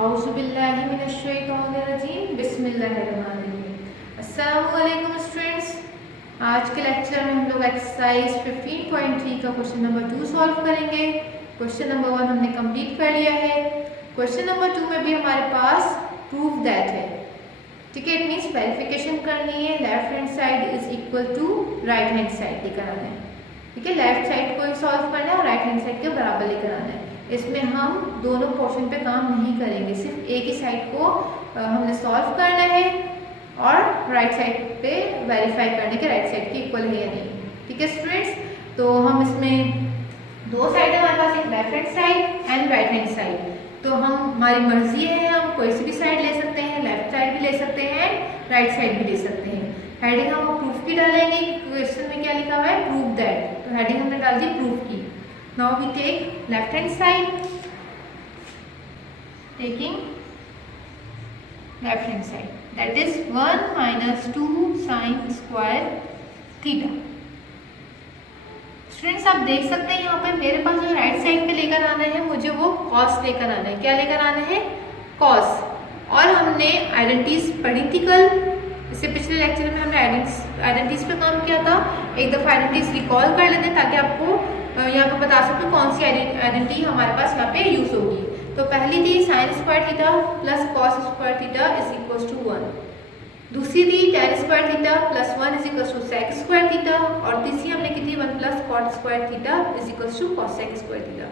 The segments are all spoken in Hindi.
औज़ुबिल्लाहिमिनश्शैतानिर्रजीम बिस्मिल्लाहिर्रहमानिर्रहीम। अस्सलामुअलैकुम स्टूडेंट्स। आज के लेक्चर में हम लोग एक्सरसाइज 15.3 का क्वेश्चन नंबर 2 सॉल्व करेंगे। क्वेश्चन नंबर 1 हमने कंप्लीट कर लिया है। क्वेश्चन नंबर 2 में भी हमारे पास प्रूव दैट है, ठीक है। इट मीन्स वेरिफिकेशन करनी है। Left hand side is equal to right hand side लेकर आना है, ठीक है। लेफ्ट साइड को सॉल्व करना है और राइट हैंड साइड के बराबर लेकर आना है। इसमें हम दोनों पोर्शन पे काम नहीं करेंगे, सिर्फ एक ही साइड को हमने सॉल्व करना है और राइट साइड पे वेरीफाई करने के राइट साइड की इक्वल है या नहीं, ठीक है स्टूडेंट्स। तो हम इसमें दो साइड है हमारे पास, एक left hand side and right hand side. तो हम हमारी मर्जी है, हम कोई सी भी साइड ले सकते हैं, लेफ्ट साइड भी ले सकते हैं, राइट साइड भी ले सकते हैं। हेडिंग हम प्रूफ की डालेंगे। क्वेश्चन में क्या लिखा हुआ है, प्रूव दैट, तो हेडिंग हमने डाल दी प्रूफ की। Now we take left hand side, taking left hand side, that is 1 minus 2 sin square theta। Students आप देख सकते हैं यहाँ पे मेरे पास जो राइट साइड पे लेकर आना है, मुझे वो कॉस लेकर आना है। क्या लेकर आना है, कॉस। और हमने आइडेंटिटीज पढ़ी थी कल, इससे पिछले लेक्चर में हमने आइडेंटिटीज पे काम किया था। एक दफ़ा आइडेंटिटीज रिकॉल कर लेते हैं ताकि आपको यहाँ पे बता सकते हो कौन सी आइडेंटिटी हमारे पास यहाँ पे यूज होगी। तो पहली थी sine square theta plus cos square theta is equal to 1। दूसरी थी tan square theta plus 1 is equal to sec square theta. और तीसरी हमने की थी 1 plus cot square theta is equal to cosec square theta.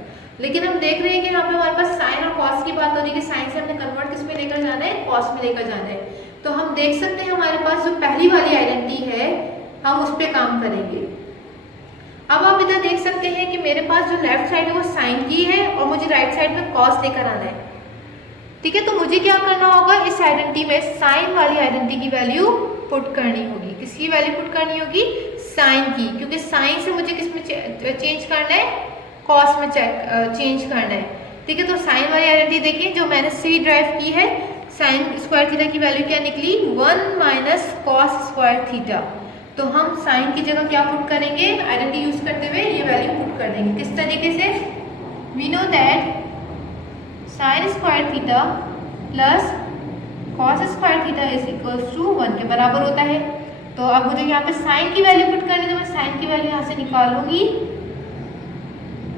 लेकिन हम देख रहे हैं कि यहाँ पे हमारे पास साइन और कॉस की बात हो रही है कि साइन से हमने कन्वर्ट किस में लेकर जाना है, कॉस में लेकर जाना है। तो हम देख सकते हैं हमारे पास जो पहली वाली आइडेंटिटी है हम उस पर काम करेंगे। अब आप इधर देख सकते हैं कि मेरे पास जो लेफ्ट साइड है वो साइन की है और मुझे राइट साइड में कॉस लेकर आना है, ठीक है। तो मुझे क्या करना होगा, इस आइडेंटिटी में साइन वाली आइडेंटिटी की वैल्यू पुट करनी होगी। किसकी वैल्यू पुट करनी होगी, साइन की, क्योंकि साइन से मुझे किस में चेंज करना है, कॉस में चेंज करना है, ठीक है। तो साइन वाली आइडेंटिटी देखिए जो मैंने सी ड्राइव की है, साइन स्क्वायर थीटा की वैल्यू क्या निकली, 1 माइनस कॉस स्क्वायर थीटा। तो हम साइन की जगह क्या पुट करेंगे, आइडेंटिटी यूज करते हुए ये वैल्यू पुट कर देंगे। किस तरीके से, we know that sine square theta plus cos square theta is equal to 1 के बराबर होता है। तो अब मुझे यहाँ पे साइन की वैल्यू पुट करनी है, तो मैं साइन की वैल्यू यहाँ से निकालूंगी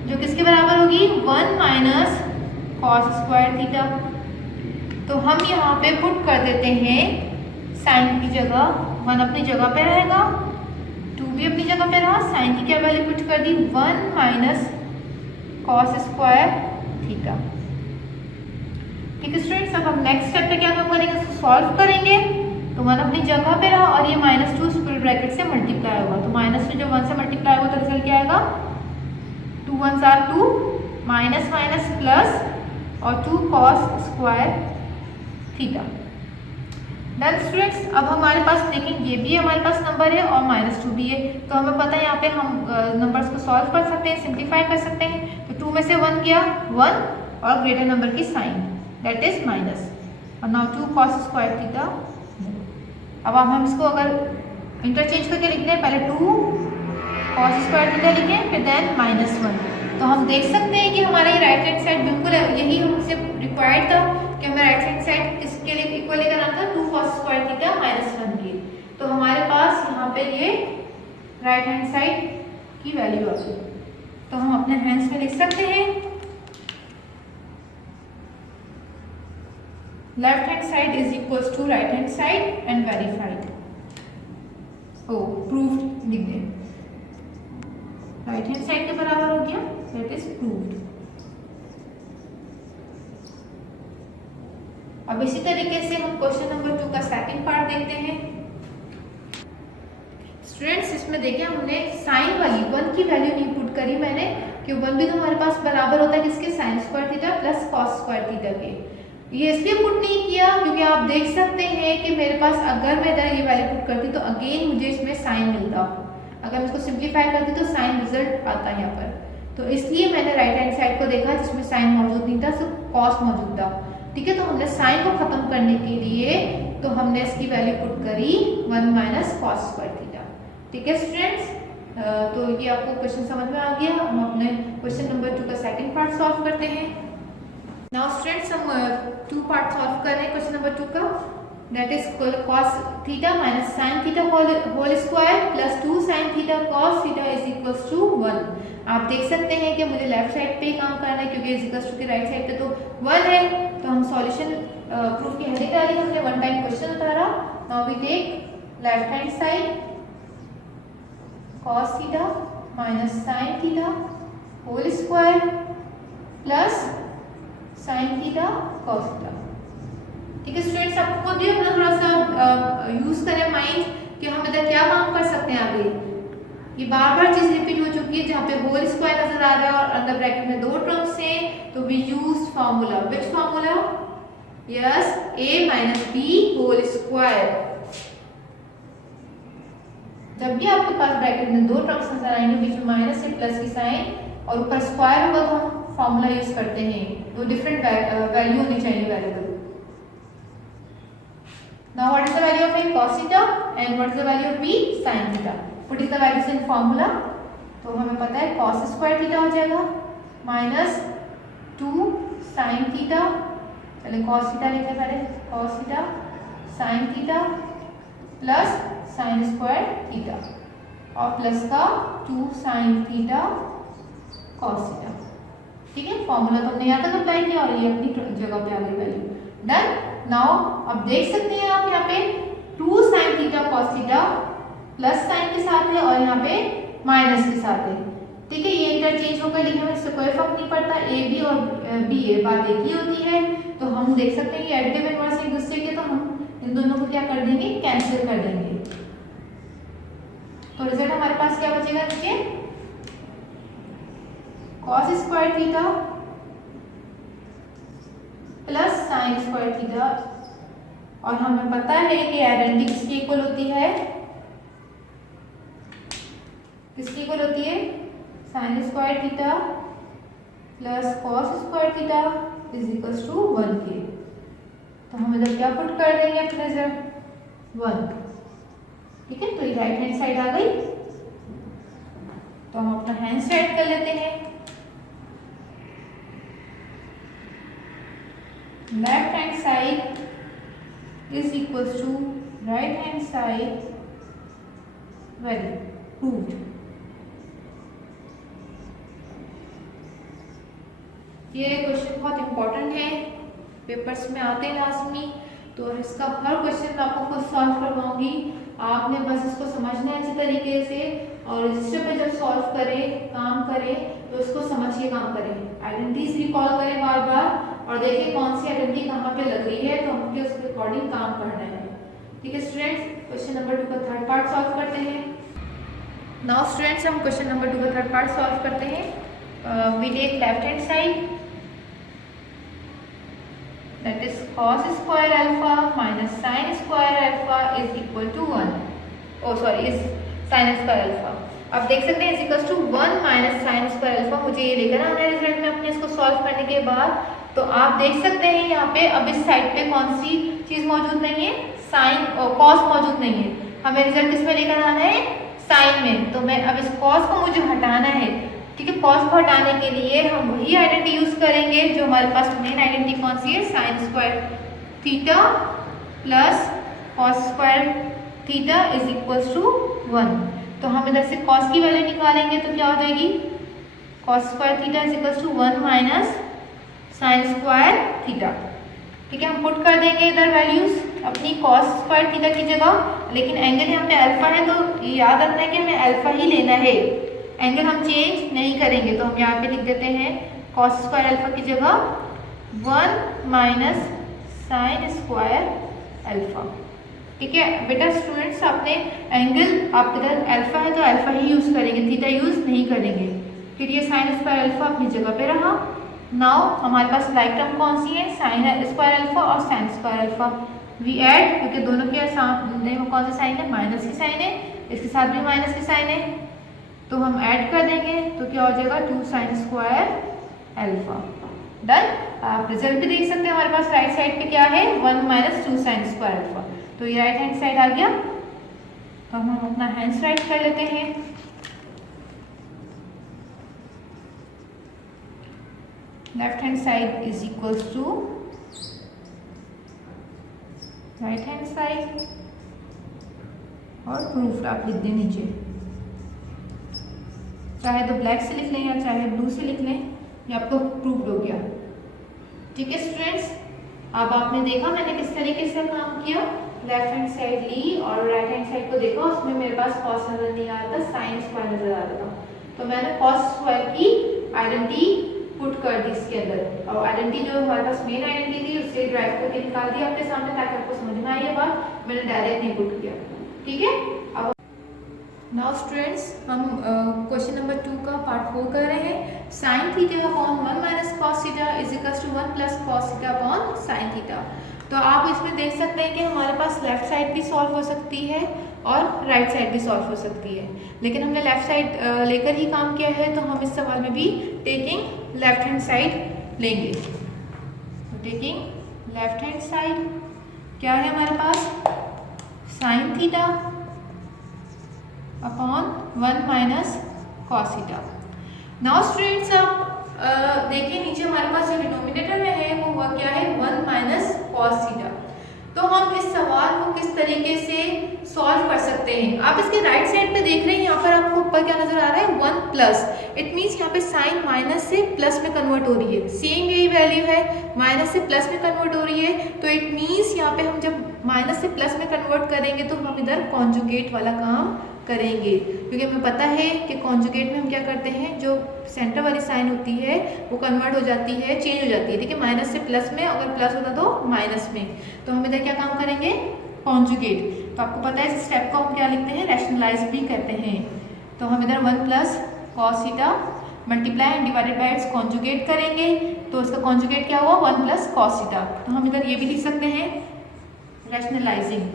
जो किसके बराबर होगी, 1 माइनस कॉस स्क्वायर थीटा। तो हम यहाँ पे पुट कर देते हैं साइन की जगह 1 अपनी जगह पे रहेगा, 2 भी अपनी जगह पे रहा। साइन की क्या वैल्यू पुट कर दी, 1 माइनस कॉस स्क्वायर थीटा, ठीक है स्टूडेंट्स। अब हम नेक्स्ट स्टेप पे क्या काम करेंगे, इसको सॉल्व करेंगे। तो 1 अपनी जगह पे रहा और ये -2 स्क्वायर ब्रैकेट से मल्टीप्लाई होगा। तो -2 जब 1 से मल्टीप्लाई होगा तो रिजल्ट क्या आएगा, 2 1 आर 2, माइनस माइनस प्लस और 2 cos square theta. Done students. अब हमारे पास देखिए ये भी हमारे पास नंबर है और -2 भी है, तो हमें पता है यहाँ पे हम नंबर्स को सॉल्व कर सकते हैं, सिंप्लीफाई कर सकते हैं। तो 2 में से 1 गया 1 और ग्रेटर नंबर की साइन दैट इज माइनस, और नाउ 2 कॉस स्क्वायर थीटा। अब हम इसको अगर इंटरचेंज करके लिखते हैं, पहले 2 कॉस स्क्वायर थीटा लिखें फिर देन -1। तो हम देख सकते हैं कि हमारा ये राइट हैंड साइड बिल्कुल यही हमसे रिक्वायर्ड था कि हमें राइट हैंड साइड इसके लिए इक्वल लेकर आना था, 2 कॉस स्क्वायर थीटा -1 की। तो हमारे पास यहाँ पे ये राइट हैंड साइड की वैल्यू आ गई। तो हम अपने हैंड्स में लिख सकते हैं left hand side is equal to right hand side and verified. Or proved लिख दें, राइट हैंड साइड के बराबर हो गया, दैट इज प्रूव्ड। अब इसी तरीके से हम क्वेश्चन नंबर 2 का सेकंड पार्ट देखते हैं। स्टूडेंट्स इसमें देखिए हमने साइन वाली 1 की वैल्यू नहीं पुट करी मैंने, कि 1 भी तो हमारे पास बराबर होता है किसके, sign square theta plus cos square theta के। ये इसलिए पुट नहीं किया क्योंकि आप देख सकते हैं कि मेरे पास अगर मैं इधर ये वैल्यू पुट करती तो अगेन मुझे इसमें साइन मिलता। अगर मैं इसको सिंप्लीफाई करती तो साइन रिजल्ट आता है यहाँ पर। तो इसलिए मैंने राइट हैंड साइड को देखा जिसमें साइन मौजूद नहीं था, सिर्फ कॉस मौजूद था, ठीक है। तो हमने साइन को खत्म करने के लिए तो हमने इसकी वैल्यू पुट करी 1 माइनस कॉस स्क्वायर थीटा, ठीक है स्टूडेंट्स। तो ये आपको क्वेश्चन समझ में आ गया। हम अपने क्वेश्चन नंबर 2 का सेकंड पार्ट सॉल्व करते हैं। नाउ स्टूडेंट्स हम 2 पार्ट सॉल्व कर रहे हैं क्वेश्चन नंबर 2 का, that is cos theta minus sin theta whole square plus 2 sin theta cos theta is equals to 1। आप देख सकते हैं कि मुझे लेफ्ट साइड पे काम करना है क्योंकि इज इक्वल्स टू के राइट साइड पे तो 1 है, तो हम सॉल्यूशन प्रूफ की हेडिंग डाली, हमने वन टाइम क्वेश्चन उतारा। Now we take left hand side cos theta minus sin theta whole square plus sin theta cos theta. ठीक है स्टूडेंट्स, आपको भी अपना थोड़ा सा यूज करें माइंड कि हम इधर क्या काम कर सकते हैं आगे। ये बार बार चीज रिपीट हो चुकी है, जहाँ पे होल स्क्वायर नजर आ रहा है और अंदर ब्रैकेट में 2 टर्म्स हैं, तो we use formula, which formula? Yes, a minus B whole square. जब भी आपके पास ब्रैकेट में 2 टर्म्स नजर आएंगे, बीच में माइनस से प्लस की साइन और ऊपर स्क्वायर होगा, तो हम फार्मूला यूज करते हैं, तो डिफरेंट वैल्यू होनी चाहिए variable. Now what is the value of a cos theta and what is the value of b sin theta? Put is the values in formula. तो हमें पता है cos स्क्वायर थीटा हो जाएगा माइनस 2 sin थीटा, चलिए cos थीटा लिखते हैं पहले, cos theta sin theta plus sin square theta और प्लस का 2 sin थीटा cos थीटा। ठीक है, फॉर्मूला तो हमने यहाँ तक अप्लाई किया और ये अपनी जगह पे आ गई वैल्यू। डन। नाउ अब देख सकते हैं आप यहाँ पे 2 sin theta cos theta plus sign के साथ है और यहाँ पे माइनस के साथ है। ठीक है, ये इंटरचेंज होकर लिखने में इससे कोई फर्क नहीं पड़ता, ए बी और बी ए बात एक ही होती है। तो हम देख सकते हैं कि एडिटिव इनवर्स एक दूसरे के, तो हम इन दोनों को क्या कर देंगे, कैंसिल कर देंगे। तो रिजल्ट हमारे पास क्या बचेगा नीचे, cos square theta plus sign square theta, और हमें पता है कि आइडेंटिटी किसकी इक्वल होती है, किसकी इक्वल होती है, sine square theta plus cos square theta is equals to 1 के। तो हम इधर क्या पुट कर देंगे अपने इधर 1। ठीक है, तो ये राइट हैंड साइड आ गई, तो हम अपना हैंड साइड कर लेते हैं। Left hand side is equals to right hand side value proved. ये क्वेश्चन बहुत इंपॉर्टेंट है, पेपर्स में आते हैं लाजमी, तो इसका हर क्वेश्चन मैं आपको खुद सॉल्व करवाऊंगी। आपने बस इसको समझना है अच्छी तरीके से और रजिस्टर पे जब सॉल्व करें, काम करें, तो इसको समझ के काम करें। आइडेंटिटीज रिकॉल करें बार बार और देखें कौन सी आइडेंटिटी कहाँ पे लग रही है, तो हमको उसके अकॉर्डिंग काम करना है। ठीक है स्टूडेंट्स, क्वेश्चन नंबर 2 का थर्ड पार्ट सॉल्व करते हैं। नाउ स्टूडेंट्स, हम क्वेश्चन नंबर 2 का थर्ड पार्ट सॉल्व करते हैं। We take left hand side, that is cos square alpha minus sin square alpha is equal to 1. Oh sorry, is sin square alpha. अब देख सकते हैं is equals to 1 minus sin square alpha। मुझे ये लेकर आना है रिजल्ट में अपने इसको सॉल्व करने के बाद। तो आप देख सकते हैं यहाँ पे अब इस साइड पे कौन सी चीज मौजूद नहीं है, साइन और कॉस मौजूद नहीं है। हमें रिजल्ट किस में लेकर आना है, साइन में। तो मैं अब इस कॉस को मुझे हटाना है। ठीक है, कॉस को हटाने के लिए हम वही आइडेंटिटी यूज करेंगे जो हमारे पास मेन आइडेंटिटी कौन सी है, sine square theta plus cos square theta is equals to 1। तो हम इधर से कॉस की वैल्यू निकालेंगे तो क्या हो जाएगी, cos square theta is equals to 1 minus sine square theta. ठीक है, हम पुट कर देंगे इधर वैल्यूज अपनी कॉस स्क्वायर थीटा की जगह, लेकिन एंगल यहाँ पे अल्फा है तो याद रखना है कि हमें अल्फा ही लेना है, एंगल हम चेंज नहीं करेंगे। तो हम यहाँ पे लिख देते हैं कॉस स्क्वायर अल्फा की जगह 1 माइनस साइन स्क्वायर अल्फा। ठीक है बेटा स्टूडेंट्स, आपने एंगल आप इधर अल्फा है तो अल्फा ही यूज करेंगे, थीटा यूज नहीं करेंगे। फिर ये साइन स्क्वायर अल्फा अपनी जगह पे रहा। नाउ हमारे पास लाइक टर्म कौन सी है, साइन स्क्वायर अल्फा और sine square alpha. We add, क्योंकि दोनों के सामने में कौन सा साइन है, माइनस की साइन है, इसके साथ भी माइनस की साइन है, तो हम ऐड कर देंगे तो क्या हो जाएगा 2 साइन स्क्वायर अल्फा। डन। आप रिजल्ट भी देख सकते हैं, हमारे पास राइट साइड पे क्या है 1 माइनस 2 साइन स्क्वायर अल्फा। तो ये राइट हैंड साइड आ गया। तो हम अपना हैंड राइट कर लेते हैं। Left hand side is equals to right hand side, और प्रूफ आप लिख दें नीचे, चाहे तो ब्लैक से लिख लें या चाहे ब्लू से लिख लें, ये आपको प्रूफ हो गया। ठीक है स्टूडेंट्स, अब आपने देखा मैंने किस तरीके से काम किया, लेफ्ट हैंड साइड ली और राइट हैंड साइड को देखा, उसमें मेरे पास कॉस नजर नहीं आ रहा था, साइन स्क्वायर नजर आ रहा था, तो मैंने कॉस स्क्वायर की आइडेंटिटी पुट कर दी इसके अंदर, और आइडेंटिटी जो हमारे पास मेन आइडेंटिटी थी उससे ड्राइव करके निकाल दिया आपके सामने, ताकि आपको समझ में आई ये बात, मैंने डायरेक्ट नहीं पुट किया। ठीक है, अब नाउ स्टूडेंट्स हम क्वेश्चन नंबर 2 का पार्ट 4 कर रहे हैं। Sine theta upon 1 minus cos theta is equals to 1 plus cos theta upon sine theta. तो आप इसमें देख सकते हैं कि हमारे पास लेफ्ट साइड भी सॉल्व हो सकती है और राइट साइड भी सॉल्व हो सकती है, लेकिन हमने लेफ्ट साइड लेकर ही काम किया है, तो हम इस सवाल में भी टेकिंग लेफ्ट हैंड साइड लेंगे। तो टेकिंग लेफ्ट हैंड साइड क्या है हमारे पास, sine theta upon 1 minus cos theta. Now students आप देखिए नीचे हमारे पास जो डिनोमिनेटर में है वो हुआ क्या है, 1 माइनस कॉस थीटा। तो हम इस सवाल को किस तरीके से सॉल्व कर सकते हैं, आप इसके राइट साइड पे देख रहे हैं, यहाँ पर आपको ऊपर क्या नजर आ रहा है, 1 प्लस, इट मीन्स यहाँ पे साइन माइनस से प्लस में कन्वर्ट हो रही है, सेम यही वैल्यू है, माइनस से प्लस में कन्वर्ट हो रही है, तो इट मीन्स यहाँ पे हम जब माइनस से प्लस में कन्वर्ट करेंगे तो हम इधर कॉन्जुगेट वाला काम करेंगे, क्योंकि हमें पता है कि कॉन्जुगेट में हम क्या करते हैं, जो सेंटर वाली साइन होती है वो कन्वर्ट हो जाती है, चेंज हो जाती है। ठीक है, माइनस से प्लस में, अगर प्लस होता तो माइनस में, तो हम इधर क्या काम करेंगे, कॉन्जुगेट। तो आपको पता है इस स्टेप को हम क्या लिखते हैं, रैशनलाइज भी कहते हैं। तो हम इधर 1 plus cos theta multiply and divided by it's conjugate करेंगे, तो इसका कॉन्जुगेट क्या हुआ, 1 प्लस कॉस थीटा। तो हम इधर ये भी लिख सकते हैं रैशनलाइजिंग।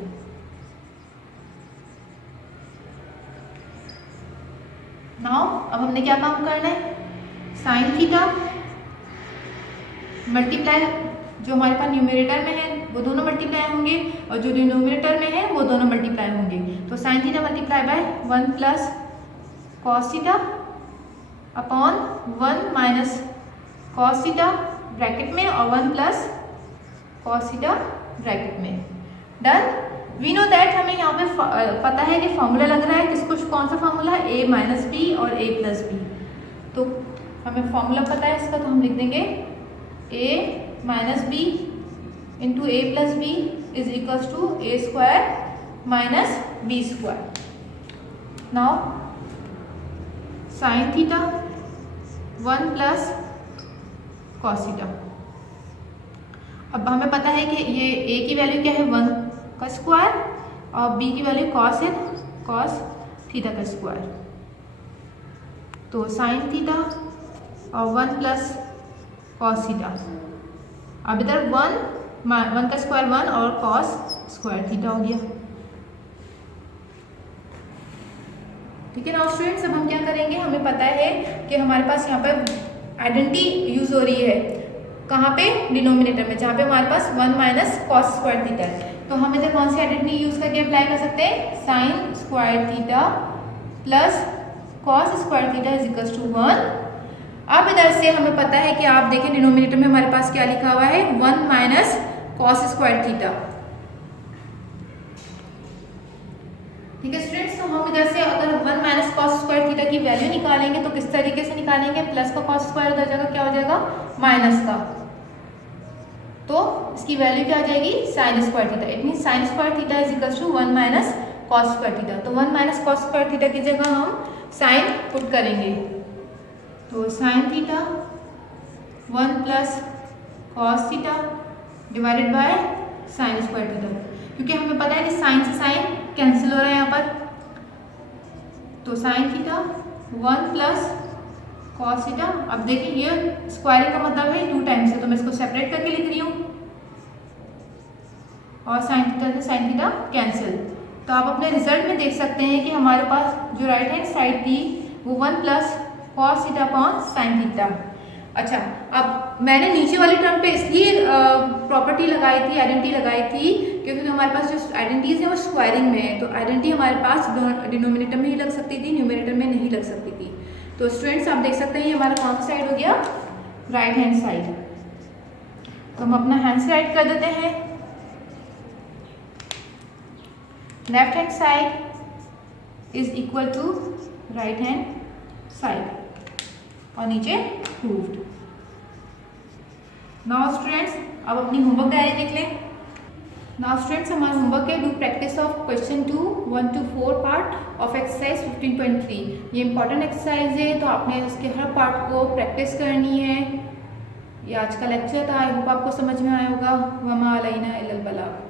नाउ अब हमने क्या काम करना है, साइन थीटा मल्टीप्लाई, जो हमारे पास न्यूमरेटर में है वो दोनों मल्टीप्लाई होंगे, और जो डिनोमिनेटर में है वो दोनों मल्टीप्लाई होंगे। तो sine theta multiply by 1 plus cos theta upon 1 minus cos theta bracket में, और 1 प्लस कॉस थीटा ब्रैकेट में। डन। वी नो दैट हमें यहाँ पे पता है कि फॉर्मूला लग रहा है किसको, कौन सा फॉर्मूला है, a माइनस बी और a प्लस बी। तो हमें फॉर्मूला पता है इसका, तो हम लिख देंगे a minus B into A plus B is equals to A square minus B square. Now sine theta 1 plus cos theta. अब हमें पता है कि ये a की वैल्यू क्या है, 1 का स्क्वायर, और b की वैल्यू कॉस है, कॉस थीटा का स्क्वायर। तो साइन थीटा और 1 प्लस कॉस थीटा, अब इधर 1 का स्क्वायर 1 और कॉस स्क्वायर थीटा हो गया। ठीक है ना स्टूडेंट्स, अब हम क्या करेंगे, हमें पता है कि हमारे पास यहाँ पर आइडेंटिटी यूज हो रही है, कहाँ पे, डिनोमिनेटर में, जहाँ पे हमारे पास 1 माइनस कॉस स्क्वायर थीटा है। तो हम इधर कौन सी आइडेंटिटी यूज करके अप्लाई कर सकते हैं, sine square theta plus cos square theta is equals to 1। अब इधर से हमें पता है कि आप देखें डिनोमिनेटर में हमारे पास क्या लिखा हुआ है, 1 माइनस कॉस स्क्वायर थीटा। ठीक है स्टूडेंट्स, तो हम इधर से अगर 1 माइनस कॉस स्क्वायर थीटा की वैल्यू निकालेंगे तो किस तरीके से निकालेंगे, प्लस का कॉस स्क्वायर उधर जगह क्या हो जाएगा, माइनस का, तो इसकी वैल्यू क्या आ जाएगी, sine square theta. It mean sine square theta is equals to 1 minus cos square theta. तो 1 माइनस कॉस स्क्वायर थीटा की जगह हम साइन पुट करेंगे, तो sign theta 1 plus cos theta divided by sine square theta, क्योंकि हमें पता है कि साइन से साइन कैंसिल हो रहा है यहाँ पर। तो sign theta 1 plus cos theta, अब देखिए ये स्क्वायरिंग का मतलब है 2 टाइम्स से, तो मैं इसको सेपरेट करके लिख रही हूँ, और साइन थीटा से साइन थीटा कैंसिल। तो आप अपने रिजल्ट में देख सकते हैं कि हमारे पास जो राइट हैंड साइड थी वो 1 plus cos theta upon sine theta. अच्छा, अब मैंने नीचे वाली टर्म पे इसलिए प्रॉपर्टी लगाई थी, आइडेंटिटी लगाई थी, क्योंकि हमारे पास जो आइडेंटिटीज है वो स्क्वायरिंग में है, तो आइडेंटिटी हमारे पास डिनोमिनेटर में ही लग सकती थी, न्यूमरेटर में नहीं लग सकती थी। तो स्टूडेंट्स आप देख सकते हैं ये हमारा कौन सा साइड हो गया, राइट हैंड साइड। तो हम अपना हैंड्स राइट कर देते हैं। Left hand side is equal to right hand side और नीचे प्रूव्ड। नाउ स्टूडेंट्स अब अपनी होमवर्क डायरी देख लें। नाउ स्टूडेंट्स हमारा होमवर्क है do practice of question 2 1 to 4 part of exercise 15.3। ये इंपॉर्टेंट एक्सरसाइज है तो आपने इसके हर पार्ट को प्रैक्टिस करनी है। ये आज का लेक्चर था, आई होप आपको समझ में आया होगा। वमा अलैना इल्लल बलाग।